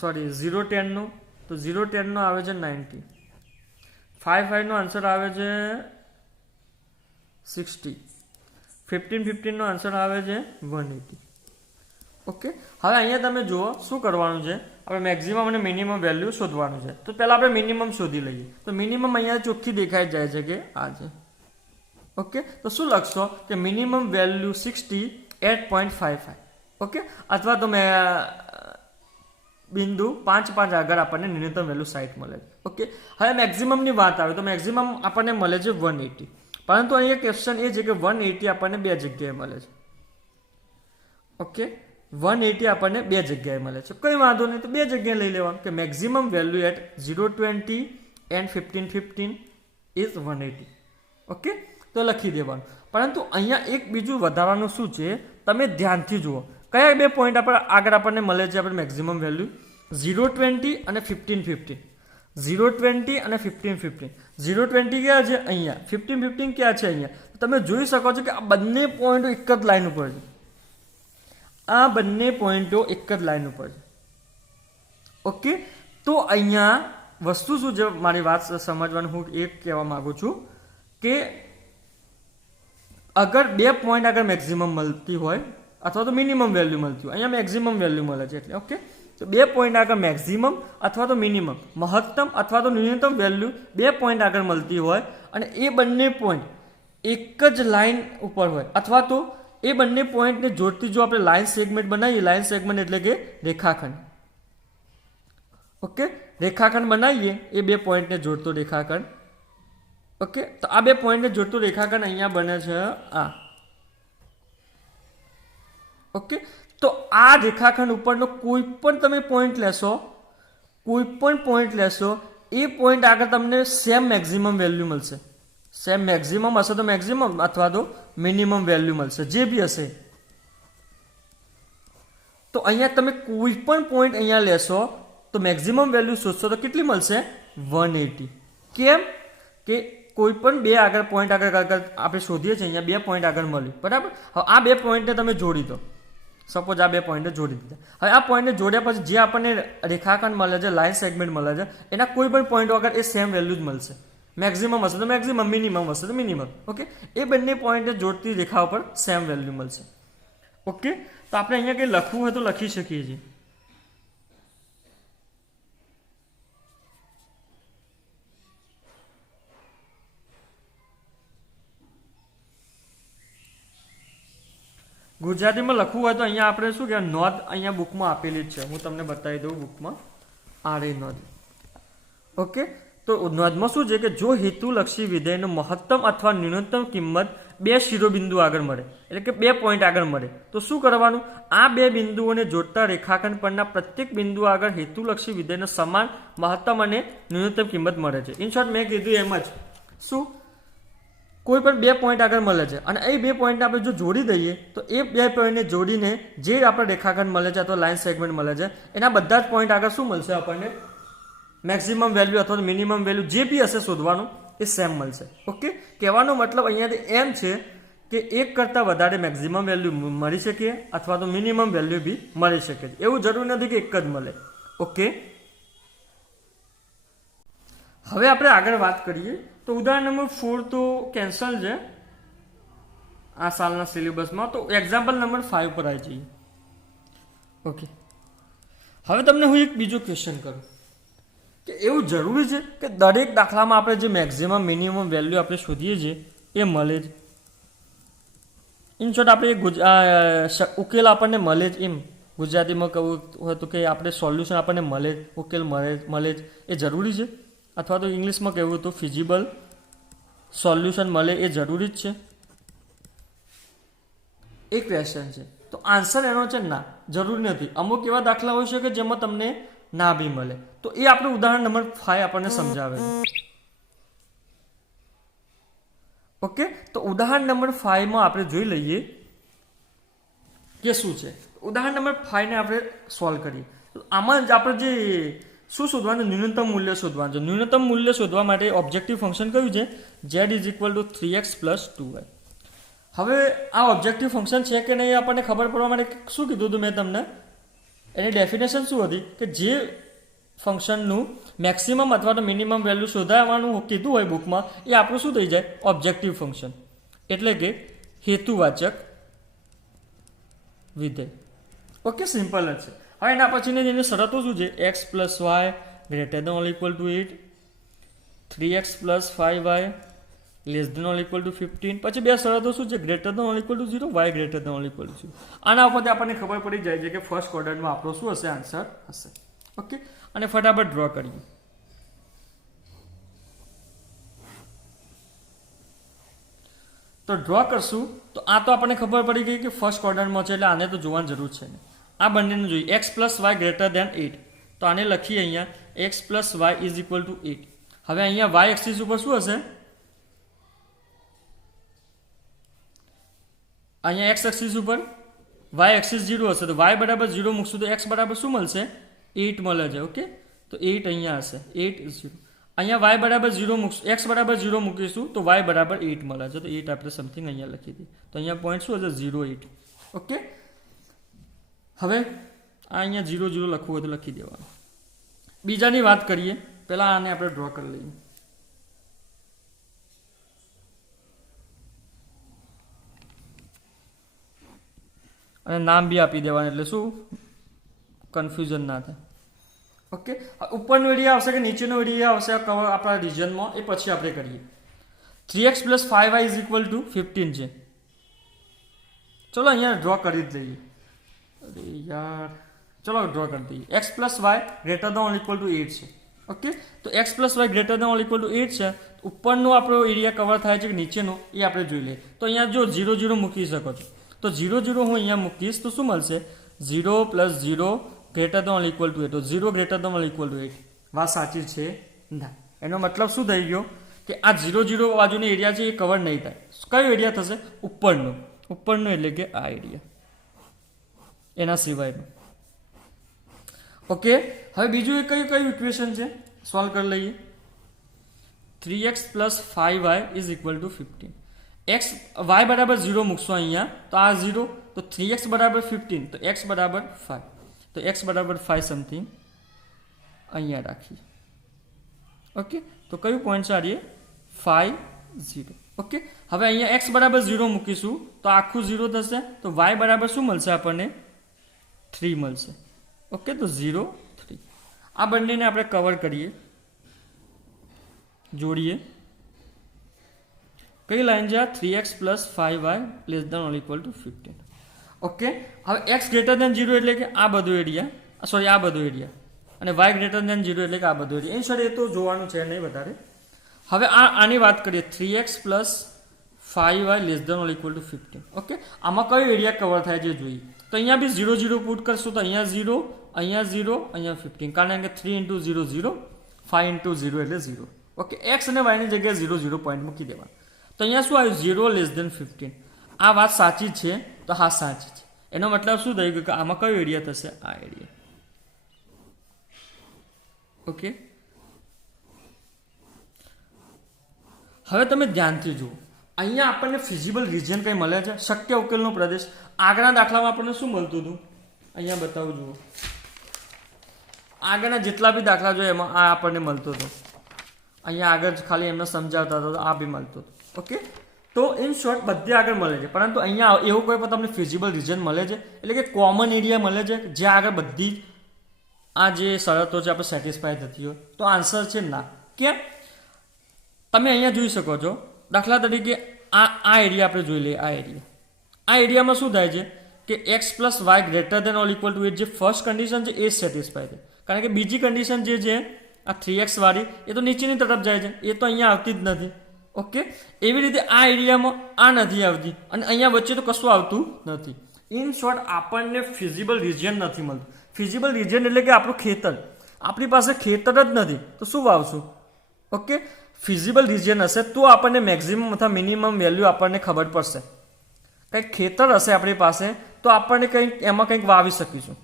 સોરી 0, 10 નો, તો 0, 10 નો આવે છે 90. 5, 5 નો આન્સર આવે છે 60. 15, 15 નો આન્સર આવે છે 180. ઓકે, હવે અહીંયા તમે જુઓ શું કરવાનું છે, આપણે મેક્સિમમ અને મિનિમમ વેલ્યુ શોધવાનું છે. તો પહેલાં આપણે મિનિમમ શોધી લઈએ. તો મિનિમમ અહીંયા ચોખ્ખી દેખાઈ જાય છે કે આ છે. ઓકે, તો શું લખશો કે મિનિમમ વેલ્યુ 60 8.55. ઓકે, અથવા તો મેં બિંદુ 5, 5 આગળ આપણને ન્યૂનતમ વેલ્યુ 60 મળે છે. ઓકે, હવે મેક્સિમમની વાત આવે તો મેક્સિમમ આપણને મળે છે 180. પરંતુ અહીંયા ક્વેશ્ચન એ છે કે 180 આપણને બે જગ્યાએ મળે છે. ઓકે, 180 આપણને બે જગ્યાએ મળે છે. કંઈ વાંધો નહીં, તો બે જગ્યાએ લઈ લેવાનું કે maximum value at 0, 20 and 15, 15 is 180. Okay, તો લખી દેવાનું. પરંતુ અહીંયા એક બીજું વધારવાનું શું છે, તમે ધ્યાનથી જુઓ કયા બે પોઈન્ટ આગળ આપણને મળે છે આપણે મેક્સિમમ વેલ્યુ 0, 20 અને 15, 15. 0, 20 અને 15, 15. 0, 20 ક્યાં છે? અહીંયા. 15, 15 ક્યાં છે? અહીંયા. તમે જોઈ શકો છો કે આ બંને પોઈન્ટો એક જ લાઈન ઉપર છે. આ બંને પોઈન્ટો એક જ લાઈન ઉપર છે. ઓકે, તો અહીંયા વસ્તુ શું છે, મારી વાત સમજવાનું હું એ કહેવા માંગુ છું કે અગર બે પોઈન્ટ આગળ મેક્સિમમ મળતી હોય અથવા તો મિનિમમ વેલ્યુ મળતી હોય, અહીંયા મેક્સિમમ વેલ્યુ મળે છે એટલે. ઓકે, તો બે પોઈન્ટ આગળ મેક્સિમમ અથવા તો મિનિમમ, મહત્તમ અથવા તો ન્યૂનતમ વેલ્યુ બે પોઈન્ટ આગળ મળતી હોય અને એ બંને પોઈન્ટ એક જ લાઈન ઉપર હોય અથવા તો એ બંને પોઈન્ટને જોડતી જો આપણે લાઈન સેગમેન્ટ બનાવીએ, લાઈન સેગમેન્ટ એટલે કે રેખાખંડ. ઓકે, રેખાખંડ બનાવીએ એ બે પોઈન્ટને જોડતો રેખાખંડ. ઓકે, તો આ બે પોઈન્ટને જોડતો રેખાખંડ અહીંયા બને છે આ. ઓકે, તો આ રેખાખંડ ઉપરનો કોઈ પણ તમે પોઈન્ટ લેશો, કોઈ પણ પોઈન્ટ લેશો, એ પોઈન્ટ આગળ તમને સેમ મેક્સિમમ વેલ્યુ મળશે. સેમ મેક્સિમમ હશે તો મેક્સિમમ અથવા તો મિનિમમ વેલ્યુ મળશે, જે બી હશે. તો અહીંયા તમે કોઈ પણ પોઈન્ટ અહીંયા લેશો તો મેક્સિમમ વેલ્યુ શોધશો તો કેટલી મળશે? 180. કેમ કે કોઈ પણ બે આગળ પોઈન્ટ આગળ આપણે શોધીએ છીએ, અહીંયા બે પોઈન્ટ આગળ મળ્યું, બરાબર. હવે આ બે પોઈન્ટને તમે જોડી દો. સપોઝ આ બે પોઈન્ટને જોડી દીધા. હવે આ પોઈન્ટને જોડ્યા પછી જે આપણને રેખાખંડ મળે છે, લાઈન સેગમેન્ટ મળે છે, એના કોઈ પણ પોઈન્ટ આગળ એ સેમ વેલ્યુ જ મળશે. મેક્સિમમ હશે તો મેક્સિમમ, મિનિમમ હશે તો મિનિમમ. ઓકે, એ બંને પોઈન્ટને જોડતી રેખા ઉપર સેમ વેલ્યુ મળશે. ઓકે, તો આપણે અહીંયા કંઈ લખવું હોય તો લખી શકીએ છીએ. ગુજરાતીમાં લખવું હોય તો અહીંયા આપણે શું કહેવાય, નોંધ અહીંયા બુકમાં આપેલી જ છે. હું તમને બતાવી દઉં બુકમાં આ રહી નોંધ. ઓકે, તો નોંધમાં શું છે કે જો હેતુલક્ષી વિધેયનું મહત્તમ અથવા ન્યૂનતમ કિંમત બે શિરોબિંદુ આગળ મળે, એટલે કે બે પોઈન્ટ આગળ મળે, તો શું કરવાનું? આ બે બિંદુઓને જોડતા રેખાખંડ પરના પ્રત્યેક બિંદુ આગળ હેતુલક્ષી વિધેયનો સમાન મહત્તમ અને ન્યૂનતમ કિંમત મળે છે. ઇન શોર્ટ મેં કીધું એમ જ, શું કોઈ પણ બે પોઈન્ટ આગળ મળે છે અને એ બે પોઈન્ટને આપણે જો જોડી દઈએ તો એ બે પોઈન્ટને જોડીને જે આપણે રેખાખંડ મળે છે અથવા લાઈન સેગમેન્ટ મળે છે એના બધા જ પોઈન્ટ આગળ શું મળશે આપણને? મેક્સિમમ વેલ્યુ અથવા મિનિમમ વેલ્યુ જે બી હશે શોધવાનું એ સેમ મળશે. ઓકે, કહેવાનો મતલબ અહીંયાથી એમ છે કે એક કરતાં વધારે મેક્સિમમ વેલ્યુ મળી શકે અથવા તો મિનિમમ વેલ્યુ બી મળી શકે. એવું જરૂરી નથી કે એક જ મળે. ઓકે, હવે આપણે આગળ વાત કરીએ તો ઉદાહરણ નંબર 4 તો કેન્સલ છે આ સાલના સિલેબસમાં. તો એક્ઝામ્પલ નંબર 5 પર આવી જઈએ. ઓકે, હવે તમને હું એક બીજો ક્વેશ્ચન કરું કે એવું જરૂરી છે કે દરેક દાખલામાં આપણે જે મેક્સિમમ મિનિમમ વેલ્યુ આપણે શોધીએ છીએ એ મળે જ? ઇન શોર્ટ આપણે ઉકેલ આપણને મળે જ, એમ ગુજરાતીમાં કહું હોય તો કે આપણે સોલ્યુશન આપણને મળે જ, ઉકેલ મળે જ, એ જરૂરી છે? અથવા તો ઇંગ્લિશમાં કહેવું તો ફિઝિબલ સોલ્યુશન મળે એ જરૂરી જ છે? એ ક્વેશ્ચન છે. તો આન્સર એનો છે ના, જરૂરી નથી. અમુક એવા દાખલા હોઈ શકે જેમાં તમને ના બી મળે. તો એ આપણે ઉદાહરણ નંબર 5 આપણને સમજાવે છે. ઓકે, તો ઉદાહરણ નંબર 5 માં આપણે જોઈ લઈએ કે શું છે. ઉદાહરણ નંબર 5 ને આપણે સોલ્વ કરીએ. આમાં જ આપણે જે શું શોધવાનું, ન્યૂનતમ મૂલ્ય શોધવાનું છે. ન્યૂનતમ મૂલ્ય શોધવા માટે ઓબ્જેક્ટિવ ફંક્શન કયું છે? z is equal two 3x plus 2y. હવે આ ઓબ્જેક્ટિવ ફંક્શન છે કે નહીં આપણને ખબર પડવા માટે શું કીધું હતું મેં તમને? એની ડેફિનેશન શું હતી કે જે ફંક્શનનું મેક્સિમમ અથવા તો મિનિમમ વેલ્યુ શોધાવવાનું કીધું હોય બુકમાં, એ આપણું શું થઈ જાય? ઓબ્જેક્ટિવ ફંક્શન, એટલે કે હેતુવાચક વિધેય. ઓકે, સિમ્પલ જ છે. હવે એના પછીની એની શરતો શું છે? x plus Y greater than or equal to 8, 3x plus 5y less than or equal to 15. પછી બે શરતો શું છે? Greater than or equal to 0, y greater than or equal to 0. આના ઉપરથી આપણને ખબર પડી જાય છે કે ફર્સ્ટ ક્વોડ્રન્ટમાં આપણો શું હશે? આન્સર હશે. ઓકે, અને ફટાફટ ડ્રો કરીએ. તો ડ્રો કરશું તો આ તો આપણને ખબર પડી ગઈ કે ફર્સ્ટ ક્વોડ્રન્ટમાં છે, એટલે આને તો જોવાની જરૂર છે ને. આ બંનેને જોઈએ. x plus Y greater than 8, તો આને લખીએ અહીંયા x plus y is equal to 8. હવે અહીંયા વાય એક્સિસ ઉપર શું હશે? અહીંયા x એક્સિસ ઉપર y એક્સિસ 0 હશે, તો y બરાબર 0 મૂકશું તો x બરાબર શું મળશે? 8 મળે છે. ઓકે, તો 8 અહીંયા હશે, 8 0. અહીંયા y બરાબર 0 મૂકશું, x બરાબર 0 મૂકીશું તો y બરાબર 8 મળે છે, તો 8 આપણે સમથિંગ અહીંયા લખી દઈએ. તો અહીંયા પોઈન્ટ શું હશે? 0 8. ઓકે, હવે આ અહીંયા 0 0 લખવું હોય તો લખી દેવાનું. બીજાની વાત કરીએ, પહેલાં આને આપણે ડ્રો કરી લઈએ. અને નામ બી આપી દેવાનું, એટલે શું કન્ફ્યુઝન ના થાય. ઓકે, ઉપરનો એરિયા આવશે કે નીચેનો એરિયા આવશે આપણા રિજનમાં, એ પછી આપણે કરીએ. 3x plus 5y is equal to 15 છે. ચલો અહીંયા ડ્રો કરી જ લઈએ. અરે યાર, ચલો ડ્રો કરી દઈએ. x plus Y greater than or equal to 8 છે. ઓકે, તો x plus Y greater than or equal to 8 છે. ઉપરનો આપણો એરિયા કવર થાય છે કે નીચેનો, એ આપણે જોઈ લઈએ. તો અહીંયા જો 0 0 મૂકી શકો છો, તો 0 0 હું અહીંયા મૂકીશ તો શું મળશે? 0 plus 0 greater than or equal to 8, તો 0 greater than or equal to 8. વાત સાચી છે ના? એનો મતલબ શું થઈ ગયો કે આ 0 0 બાજુનો એરિયા છે એ કવર નહીં થાય. કયો એરિયા થશે? ઉપરનો. ઉપરનો એટલે કે આ એરિયા, એના સિવાયનો. ઓકે, હવે બીજું એ કયું ઇક્વેશન છે સોલ્વ કરી લઈએ. 3x plus 5y is equal to 15. y બરાબર 0 મૂકશો અહીંયા, તો આ 0, તો 3x બરાબર 15, તો x બરાબર 5, તો x બરાબર 5 સમથિંગ અહીંયા રાખીએ. ઓકે, તો કયું પોઈન્ટ છે? 5 0. ઓકે, હવે અહીંયા x બરાબર 0 મૂકીશું તો આખું 0 થશે, તો y બરાબર શું મળશે આપણને? 3 મળશે. ઓકે, તો 0 3. આ બંનેને આપણે કવર કરીએ, જોડીએ. કઈ લાઈન છે? 3x plus 5y less than or equal to 15. Okay, હવે x ગ્રેટર દેન 0 એટલે કે આ બધું એરિયા, સોરી આ બધું એરિયા, અને y ગ્રેટર દેન 0 એટલે કે આ બધું એરિયા. એ સર એ તો જોવાનું છે નહીં વધારે. હવે આની વાત કરીએ. 3x plus 5y less than or equal to 15. Okay, આમાં કયો એરિયા કવર થાય છે જોઈએ. તો અહીંયા બી 0 0 પુટ કરશું તો અહીંયા 0, અહીંયા 0, અહીંયા 15, કારણ કે 3 × 0 0, 5 × 0 એટલે 0. ઓકે, x અને y ની જગ્યાએ 0 0 પોઈન્ટ મૂકી દેવા. તો અહીંયા શું આવ્યું? 0 લેસ દેન 15. આ વાત સાચી છે? તો હા સાચી છે. એનો મતલબ શું થઈ ગયું કે આમાં કયો એરિયા થશે? આ એરિયા. ઓકે, હવે તમે ધ્યાનથી જુઓ. અહીંયા આપણને ફિઝિબલ રિજન કંઈ મળે છે? શક્ય ઉકેલનો પ્રદેશ. આગળના દાખલામાં આપણને શું મળતું હતું? અહીંયા બતાવું જુઓ. આગળના જેટલા બી દાખલા જોઈએ એમાં આ આપણને મળતો હતો. અહીંયા આગળ ખાલી એમને સમજાવતા હતા તો આ બી મળતો હતો. ઓકે, તો ઇન શોર્ટ બધે આગળ મળે છે, પરંતુ અહીંયા એવું કોઈ પણ તમને ફિઝિબલ રીજન મળે છે, એટલે કે કોમન એરિયા મળે છે જ્યાં આગળ બધી આ જે શરતો છે આપણે સેટિસ્ફાય થતી હોય? તો આન્સર છે ના. કેમ? તમે અહીંયા જોઈ શકો છો, દાખલા તરીકે આ એરિયા આપણે જોઈ લઈએ. આ એરિયામાં શું થાય છે કે x plus Y greater than or equal to 8 જે ફર્સ્ટ કન્ડિશન છે એ સેટિસ્ફાય છે, કારણ કે બીજી કન્ડિશન જે છે આ 3x વાળી એ તો નીચેની તરફ જાય છે, એ તો અહીંયા આવતી જ નથી. ઓકે, એવી રીતે આ એરિયામાં આ નથી આવતી અને અહીંયા વચ્ચે તો કશું આવતું નથી. ઇન શોર્ટ આપણને ફિઝિબલ રિજિયન નથી મળતું. ફિઝિબલ રિજિયન એટલે કે આપણું ખેતર, આપણી પાસે ખેતર જ નથી તો શું વાવશું? ઓકે, ફિઝિબલ રિજિયન હશે તો આપણને મેક્સિમમ અથવા મિનિમમ વેલ્યુ આપણને ખબર પડશે. કંઈક ખેતર હશે આપણી પાસે તો આપણને કંઈક એમાં કંઈક વાવી શકીશું.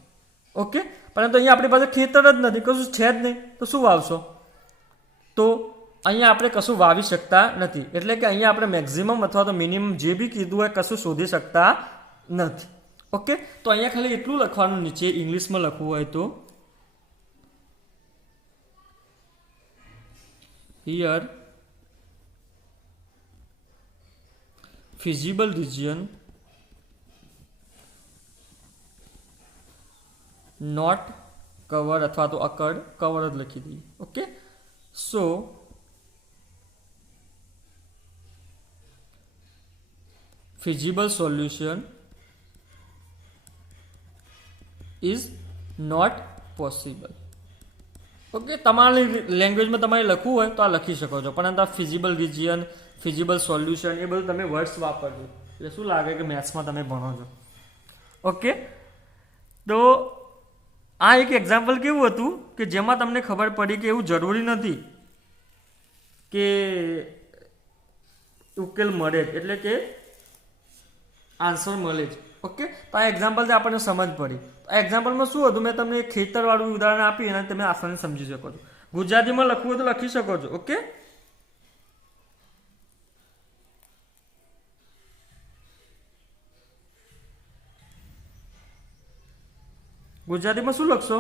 ઓકે, પરંતુ અહીંયા આપણી પાસે ખેતર જ નથી, કશું છે જ નહીં, તો શું વાવશો? તો અહીંયા આપણે કશું વાવી શકતા નથી, એટલે કે અહીંયા આપણે મેક્સિમમ અથવા તો મિનિમમ જે બી કીધું હોય કશું શોધી શકતા નથી. ઓકે, તો અહીંયા ખાલી એટલું લખવાનું નીચે ઇંગ્લિશમાં લખવું હોય તો here feasible region not covered અથવા તો occurred, cover જ લખી દઈએ. Okay, so feasible solution is not possible. Okay, તમારી લેંગ્વેજમાં તમારે લખવું હોય તો આ લખી શકો છો, પરંતુ આ ફિઝિબલ રિજિયન, ફિઝિબલ સોલ્યુશન એ બધું તમે વર્ડ્સ વાપરજો એટલે શું લાગે કે મેથ્સમાં તમે ભણો છો. ઓકે, તો આ એક એક્ઝામ્પલ કેવું હતું કે જેમાં તમને ખબર પડી કે એવું જરૂરી નથી કે ઉકેલ મળે જ, એટલે કે આન્સર મળે જ. ઓકે, તો આ એક્ઝામ્પલથી આપણને સમજ પડી. આ એક્ઝામ્પલમાં શું હતું, મેં તમને ખેતરવાળું ઉદાહરણ આપી અને તમે આસાની સમજી શકો છો. ગુજરાતીમાં લખવું હોય તો લખી શકો છો. ઓકે, ગુજરાતીમાં શું લખશો?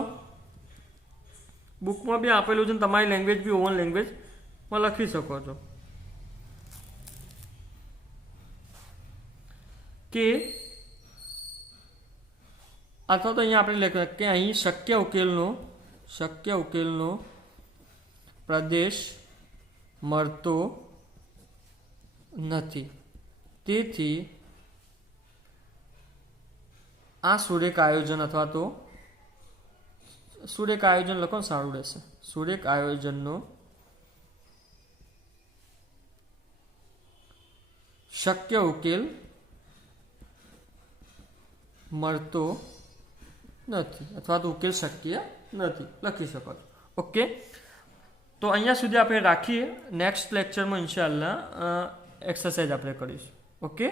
બુકમાં બી આપેલું છે, તમારી લેંગ્વેજ બી ઓવન લેંગ્વેજમાં લખી શકો છો કે અથવા તો અહીંયા આપણે લખ્યું કે અહીં શક્ય ઉકેલનો પ્રદેશ મળતો નથી, તેથી આ સુરેખ આયોજન અથવા તો સુરેખ આયોજન લખો ને સારું રહેશે. સુરેખ આયોજનનો શક્ય ઉકેલ મળતો નથી અથવા તો ઉકેલ શક્ય નથી લખી શકો છો. ઓકે, તો અહીંયા સુધી આપણે રાખીએ. નેક્સ્ટ લેક્ચરમાં ઇન્શાઅલ્લાહ એક્સરસાઇઝ આપણે કરીશું. ઓકે.